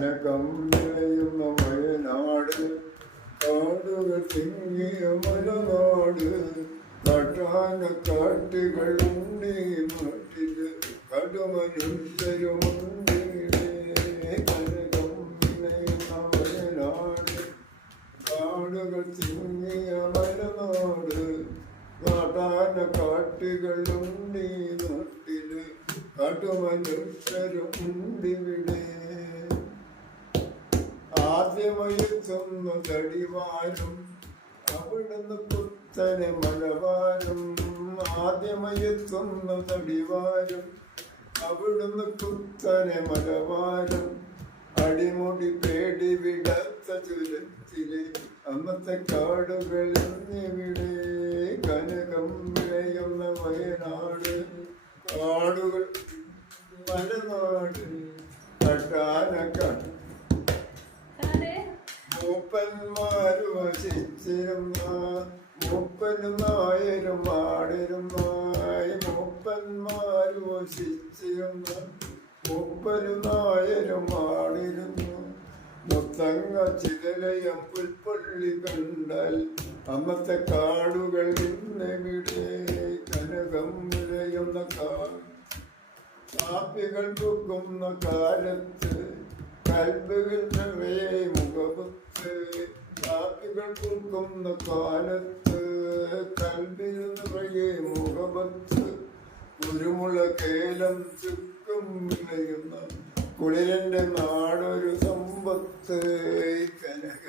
കനകം നിറയുന്ന തിങ്ങിയ മലനാട് കാട്ടാന കാട്ടുകൾ മട്ടിൽ നാട്ടിൽ കടുമനുത്തരുമുണ്ടേ കനകം നിറയുന്ന കാടുകൾ തിങ്ങിയ മലനാട് കാട്ടാന കാട്ടുകളുണ്ട് മട്ടിൽ നാട്ടിൽ ആദ്യമയത്തുന്ന തടിവാരും അവിടുന്ന് പുത്തനെ മഴവാരും ആദ്യമയത്തുന്ന തടിവാരും അവിടുന്ന് കുത്തനെ മഴവാരും അടിമുടി പേടി വിടത്ത ചുരത്തിലെ അന്നത്തെ ഇവിടെ കനകം വിളയുന്ന വയനാട്. കാടുകൾ മലനാട് കട്ടാന കട്ടാനക്കാട് മൂപ്പന്മാര് വസിച്ചിരുന്ന മൂപ്പനും നായരും ആടിരുന്നായി മൂപ്പന്മാര് വസിച്ചിരുന്ന മൂപ്പനും നായരും ആടിരുന്നു. മുത്തങ്ങ ചിതലയം പുൽപ്പള്ളി കണ്ടാൽ അന്നത്തെ കാടുകൾ ഇന്നെവിടെ. കനകം വിളയുന്ന കാപ്പികൾ പൊക്കുന്ന കാലത്ത് കൽബുകൾ നിറയെ മുഖപുത്ത് കാപ്പികൾ പൊക്കുന്ന കാലത്ത് കൽബിൽ നിറയെ മുഖപത്ത് കുരുമുള കേലം ചുക്കും വിളയുന്ന കുളിരന്റെ നാടൊരു സമ്പത്ത് കനക